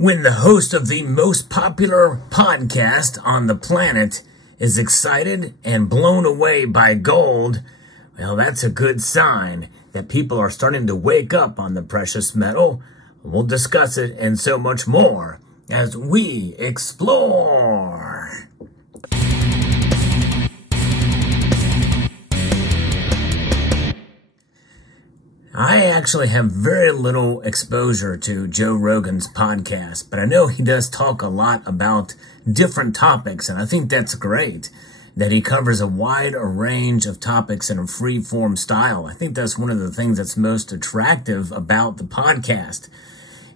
When the host of the most popular podcast on the planet is excited and blown away by gold, well, that's a good sign that people are starting to wake up on the precious metal. We'll discuss it and so much more as we explore. I actually have very little exposure to Joe Rogan's podcast, but I know he does talk a lot about different topics, and I think that's great, that he covers a wide range of topics in a free-form style. I think that's one of the things that's most attractive about the podcast.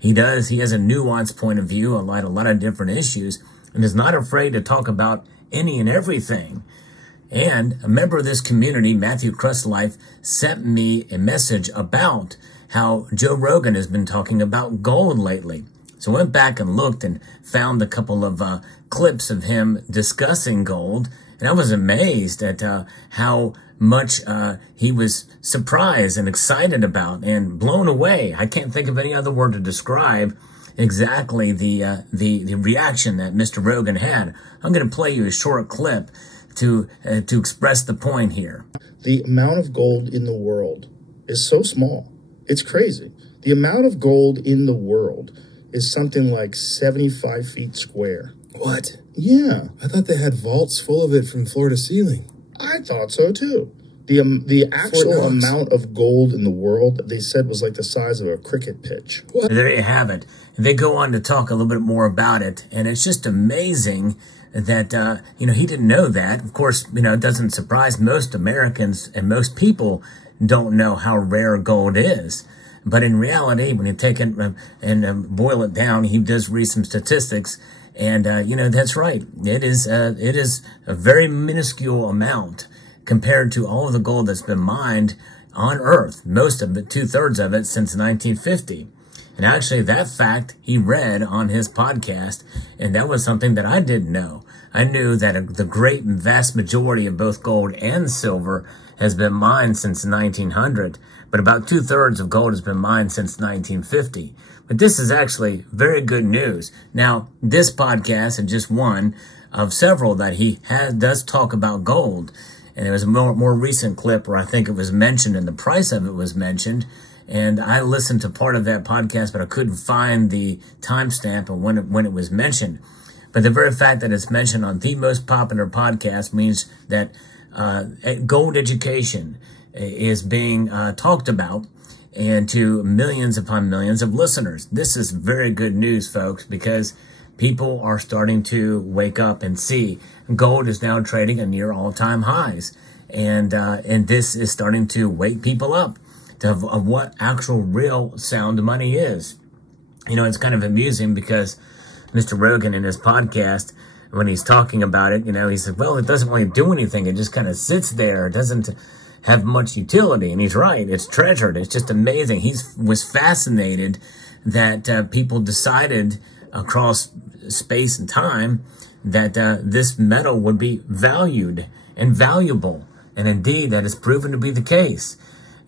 He has a nuanced point of view, a lot of different issues, and is not afraid to talk about any and everything. And a member of this community, Matthew Crustlife, sent me a message about how Joe Rogan has been talking about gold lately. So I went back and looked and found a couple of clips of him discussing gold. And I was amazed at how much he was surprised and excited about and blown away. I can't think of any other word to describe exactly the reaction that Mr. Rogan had. I'm going to play you a short clip to express the point here. The amount of gold in the world is so small. It's crazy. The amount of gold in the world is something like 75 feet square. What? Yeah. I thought they had vaults full of it from floor to ceiling. I thought so too. The actual amount of gold in the world, they said, was like the size of a cricket pitch. What? There you have it. They go on to talk a little bit more about it, and it's just amazing that, he didn't know that. Of course, it doesn't surprise most Americans, and most people don't know how rare gold is. But in reality, when you take it and boil it down, he does read some statistics, and, that's right. It is a very minuscule amount compared to all of the gold that's been mined on Earth, most of it, 2/3 of it, since 1950. And actually, that fact he read on his podcast, and that was something that I didn't know. I knew that the great and vast majority of both gold and silver has been mined since 1900, but about 2/3 of gold has been mined since 1950. But this is actually very good news. Now, this podcast is just one of several that he does talk about gold. And there was a more recent clip where I think it was mentioned and the price of it was mentioned. And I listened to part of that podcast, but I couldn't find the timestamp of when it was mentioned. But the very fact that it's mentioned on the most popular podcast means that gold education is being talked about, and to millions upon millions of listeners. This is very good news, folks, because people are starting to wake up and see gold is now trading at near all-time highs. And this is starting to wake people up of what actual real sound money is. It's kind of amusing because Mr. Rogan in his podcast, when he's talking about it, he said, well, it doesn't really do anything. It just kind of sits there. It doesn't have much utility. And he's right. It's treasured. It's just amazing. He was fascinated that people decided across space and time that this metal would be valued and valuable. And indeed, that has proven to be the case.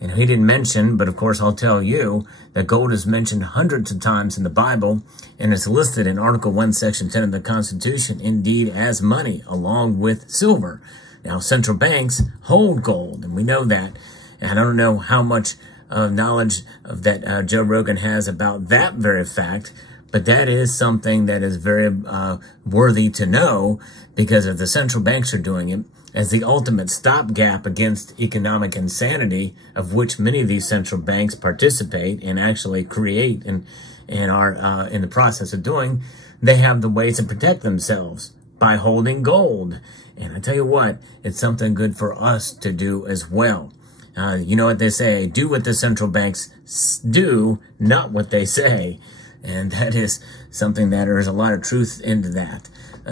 And he didn't mention, but of course I'll tell you, that gold is mentioned hundreds of times in the Bible, and it's listed in Article 1, Section 10 of the Constitution, indeed, as money, along with silver. Now, central banks hold gold, and we know that. And I don't know how much knowledge that Joe Rogan has about that very fact, but that is something that is very worthy to know, because if the central banks are doing it as the ultimate stopgap against economic insanity, of which many of these central banks participate and actually create and are in the process of doing, they have the ways to protect themselves by holding gold. And I tell you what, it's something good for us to do as well. You know what they say, do what the central banks do, not what they say. And that is something that there is a lot of truth into that.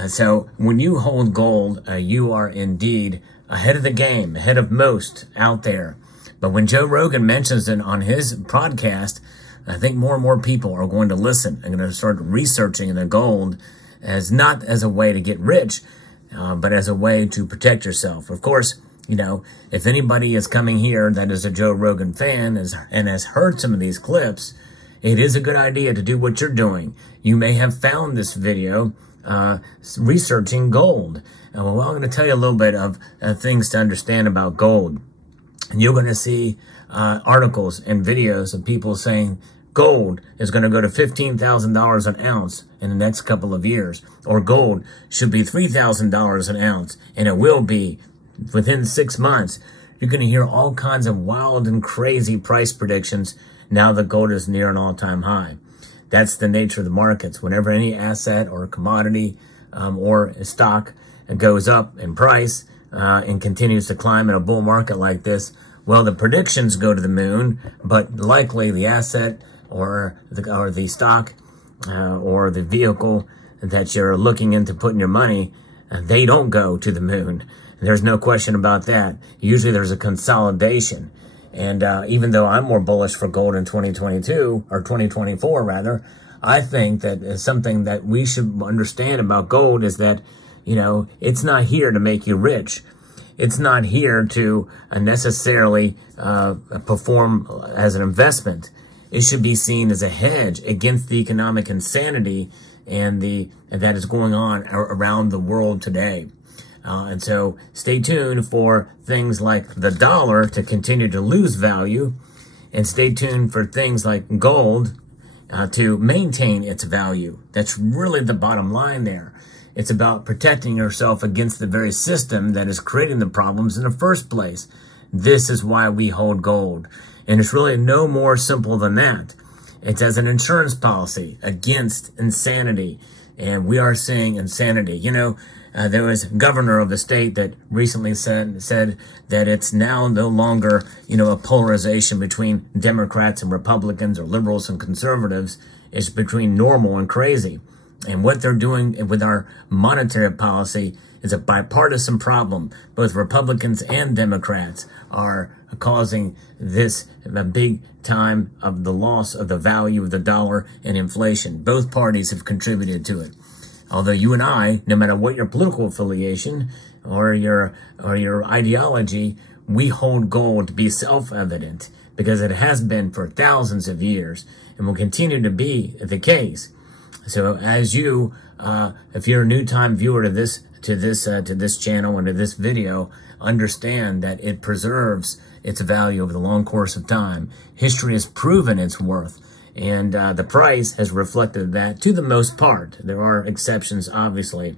So when you hold gold, you are indeed ahead of the game, ahead of most out there. But when Joe Rogan mentions it on his podcast, I think more and more people are going to listen and going to start researching the gold as not as a way to get rich, but as a way to protect yourself. Of course, if anybody is coming here that is a Joe Rogan fan and has heard some of these clips, it is a good idea to do what you're doing. You may have found this video researching gold. Well, I'm going to tell you a little bit of things to understand about gold. And you're going to see articles and videos of people saying gold is going to go to $15,000 an ounce in the next couple of years, or gold should be $3,000 an ounce, and it will be within 6 months. You're going to hear all kinds of wild and crazy price predictions now that gold is near an all-time high. That's the nature of the markets. Whenever any asset or commodity or a stock goes up in price and continues to climb in a bull market like this, well, the predictions go to the moon, but likely the asset or the stock or the vehicle that you're looking into putting your money, they don't go to the moon. There's no question about that. Usually there's a consolidation. And even though I'm more bullish for gold in 2022, or 2024 rather, I think that something that we should understand about gold is that, you know, it's not here to make you rich. It's not here to necessarily perform as an investment. It should be seen as a hedge against the economic insanity and that is going on around the world today. And so stay tuned for things like the dollar to continue to lose value, and stay tuned for things like gold to maintain its value. That's really the bottom line there. It's about protecting yourself against the very system that is creating the problems in the first place. This is why we hold gold. And it's really no more simple than that. It's as an insurance policy against insanity. And we are seeing insanity. You know, there was a governor of the state that recently said that it's now no longer, you know, a polarization between Democrats and Republicans or liberals and conservatives. It's between normal and crazy. And what they're doing with our monetary policy is a bipartisan problem. Both Republicans and Democrats are causing this big time of the loss of the value of the dollar and inflation. Both parties have contributed to it. Although you and I, no matter what your political affiliation or your ideology, we hold gold to be self-evident because it has been for thousands of years and will continue to be the case. So as you, if you're a new-time viewer to this channel and to this video, understand that it preserves its value over the long course of time. History has proven its worth, and the price has reflected that to the most part. There are exceptions, obviously,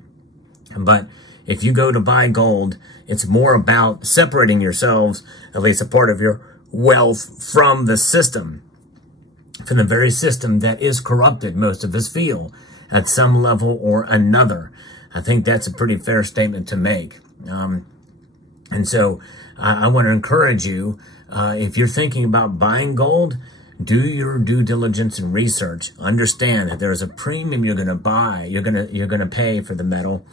but if you go to buy gold, it's more about separating yourselves, at least a part of your wealth, from the system. From the very system that is corrupted, most of us feel, at some level or another. I think that's a pretty fair statement to make. And so I want to encourage you, if you're thinking about buying gold, do your due diligence and research. Understand that there's a premium you're going to buy, you're going to pay for the metal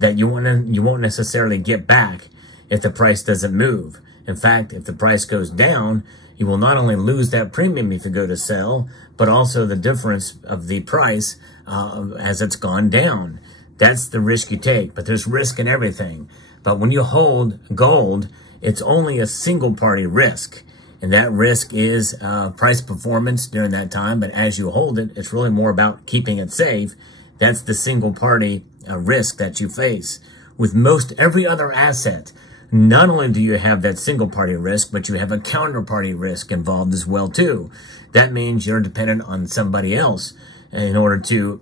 that you won't necessarily get back if the price doesn't move. In fact, if the price goes down, you will not only lose that premium if you go to sell, but also the difference of the price as it's gone down. That's the risk you take, but there's risk in everything. But when you hold gold, it's only a single party risk. And that risk is price performance during that time. But as you hold it, it's really more about keeping it safe. That's the single party risk that you face. With most every other asset, not only do you have that single party risk, but you have a counterparty risk involved as well too. That means you're dependent on somebody else in order to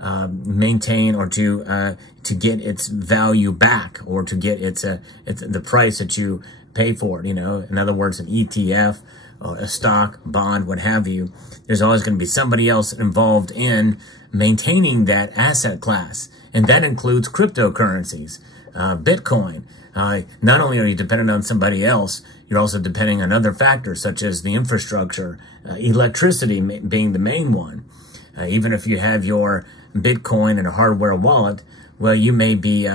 maintain or to get its value back, or to get its the price that you pay for it. You know, in other words, an ETF, or a stock, bond, what have you. There's always going to be somebody else involved in maintaining that asset class, and that includes cryptocurrencies, Bitcoin. Not only are you dependent on somebody else, you're also depending on other factors such as the infrastructure, electricity being the main one. Even if you have your Bitcoin in a hardware wallet, well, you may be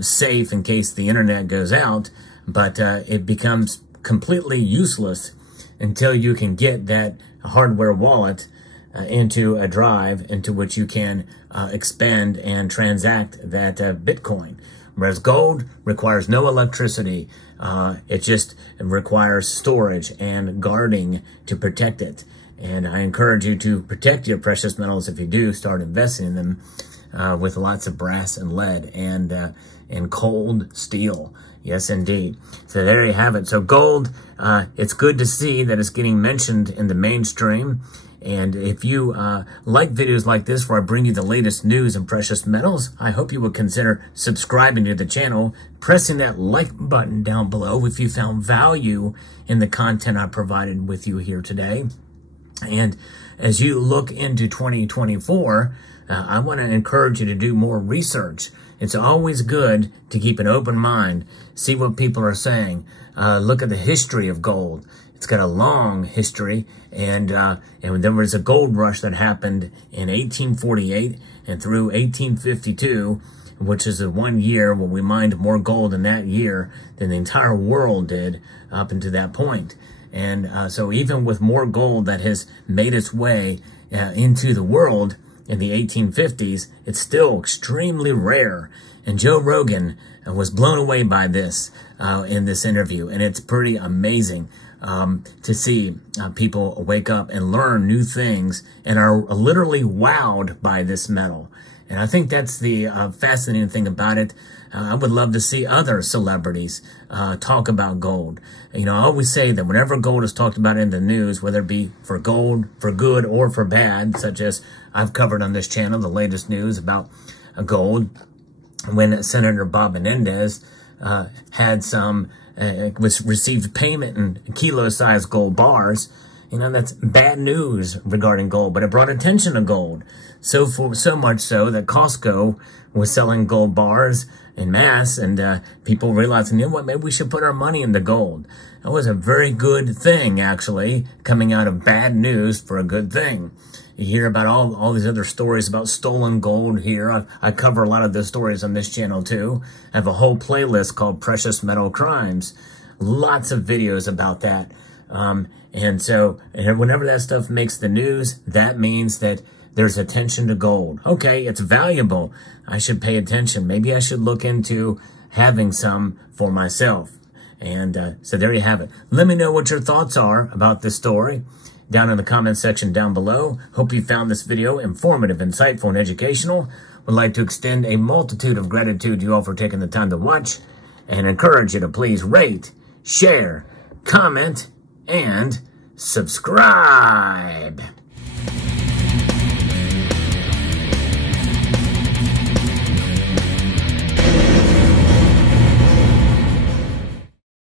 safe in case the internet goes out, but it becomes completely useless until you can get that hardware wallet into a drive into which you can expend and transact that Bitcoin. Whereas gold requires no electricity. It just requires storage and guarding to protect it. And I encourage you to protect your precious metals if you do start investing in them with lots of brass and lead and cold steel. Yes, indeed. So there you have it. So gold, it's good to see that it's getting mentioned in the mainstream. And if you like videos like this where I bring you the latest news in precious metals, I hope you would consider subscribing to the channel, pressing that like button down below if you found value in the content I provided with you here today. And as you look into 2024, I want to encourage you to do more research. It's always good to keep an open mind, see what people are saying, look at the history of gold. It's got a long history, and there was a gold rush that happened in 1848 and through 1852, which is the 1 year where we mined more gold in that year than the entire world did up until that point. And so even with more gold that has made its way into the world in the 1850s, it's still extremely rare. And Joe Rogan was blown away by this in this interview, and it's pretty amazing to see people wake up and learn new things and are literally wowed by this metal. And I think that's the fascinating thing about it. I would love to see other celebrities talk about gold. You know, I always say that whenever gold is talked about in the news, whether it be for gold, for good, or for bad, such as I've covered on this channel, the latest news about gold, when Senator Bob Menendez had some received payment in kilo-sized gold bars. You know, that's bad news regarding gold, but it brought attention to gold. So much so that Costco was selling gold bars in mass, and people realized, you know what, maybe we should put our money into gold. That was a very good thing, actually, coming out of bad news for a good thing. You hear about all these other stories about stolen gold here. I cover a lot of those stories on this channel too. I have a whole playlist called Precious Metal Crimes. Lots of videos about that. And so whenever that stuff makes the news, that means that there's attention to gold. Okay, it's valuable. I should pay attention. Maybe I should look into having some for myself. And so there you have it. Let me know what your thoughts are about this story down in the comment section down below. Hope you found this video informative, insightful, and educational. Would like to extend a multitude of gratitude to you all for taking the time to watch, and encourage you to please rate, share, comment, and subscribe.